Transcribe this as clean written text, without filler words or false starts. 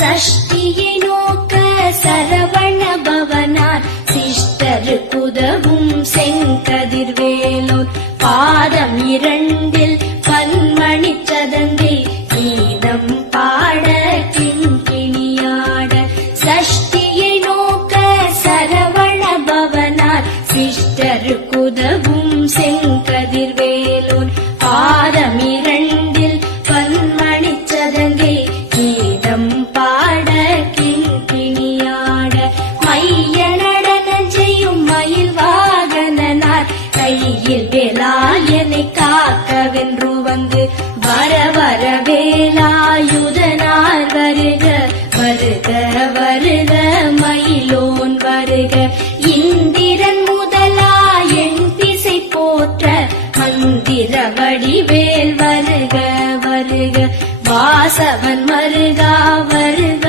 சஷ்டியை நோக்க சரவண பவனார் சிஷ்டருக்குதவும் செங்கதிர்வேலோன் பாதம் இரண்டில் பன்மணி சதங்கை கீதம் பாட கிண்கிணியாட சஷ்டியை நோக்க சரவண பவனார் சிஷ்டருக்குதவும் செங்கதிர்வேலோன் பாதம் இரண்டில் பன்மணி சதங்கை கீதம் பாட கிண்கிணியாட மைய நடனம் செய்யும் மயில் வாகனனார் கையில் வேலாயனை காக்கவென்று வந்து வர வர வேலாயுதனார் வருக வருக வருக மயிலோன் வருக இந்திரன் முதலா என் திசை போற்ற மந்திர வடிவேல் வருக வருக வாசவன் மருகா வருக